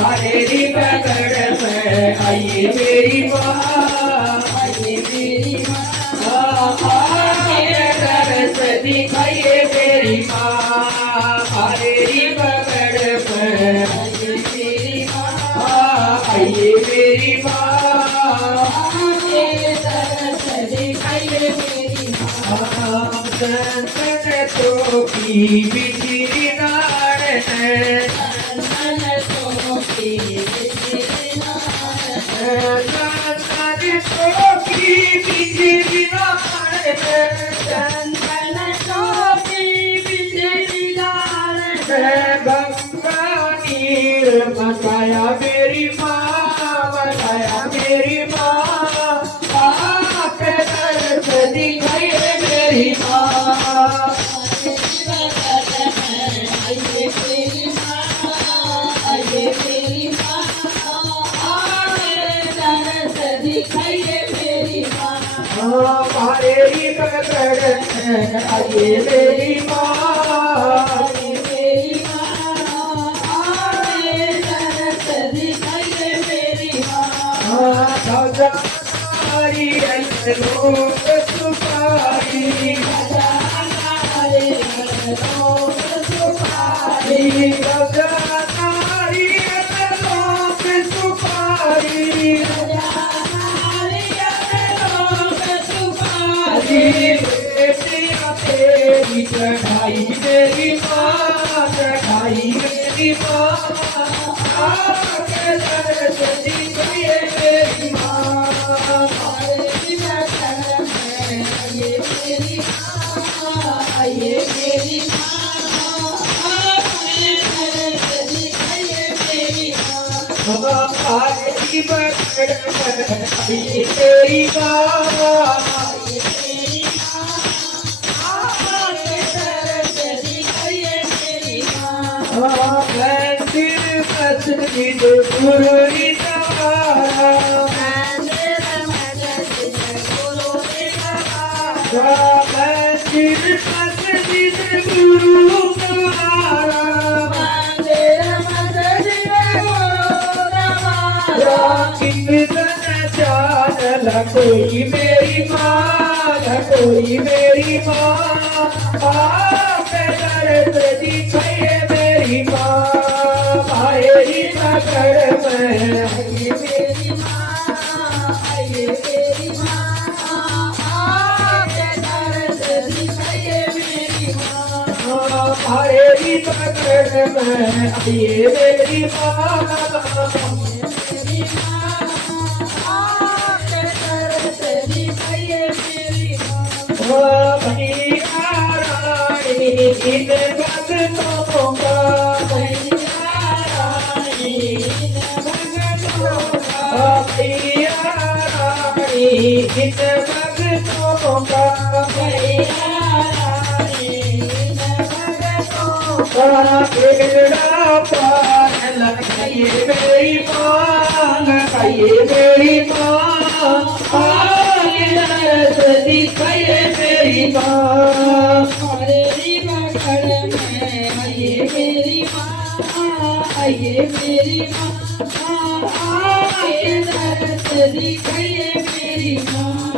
मेरी पकड़ में आइए मेरी माँ, आइए मेरी माँ, आइए दर्द दिखाइए मेरी माँ, मेरी पकड़ में आइए मेरी माँ, आइए मेरी माँ, आइए दर्द दिखाइए मेरी माँ। चंदन तो की बिजली नाड़ है, चंदन तो की बिजली नाड़ है, चंदन तो की बिजली नाड़ है, चंदन तो की बिजली नाड़ है। गंगा नीर मचाया मेरी माँ, मचाया मेरी माँ, आके दर्द दिखाइए मेरी माँ। मेरी पकड़ में आइए मेरी माँ, मेरी माँ, दर्द दिखाइए मेरी माँ। हजारी लोग सुपारी, हजारी लोग सुपारी, हजारी लोग सुपारी, तेरी चढ़ाई मेरी माँ, चढ़ाई मेरी माँ, आके दर्द दिखाइए मेरी माँ। मेरी पकड़ में आइए मेरी माँ, आइए मेरी माँ, आके दर्द दिखाइए मेरी माँ। मेरी पकड़ में आइए मेरी माँ, मस्जिद गुरुरी सवारा, मस्जिद गुरु सवारा, कोई मेरी माँ, कोई मेरी माँ, आके दर्द दिखाइए मेरी माँ। मेरी पकड़ में आइए मेरी माँ, आइए मेरी माँ, आके दर्द दिखाइए मेरी माँ। मेरी पकड़ में आइए मेरी माँ, मेरी माँ, आके दर्द दिखाइए मेरी माँ। भैया रानी इन भक्तों का, इन भक्तों का, बेड़ा पार लगाइए मेरी माँ, लगाइए मेरी माँ, दर्द दिखाइए मेरी माँ। मेरी पकड़ में आइए मेरी माँ, आइए मेरी माँ, दर्द दिखाइए मेरी माँ।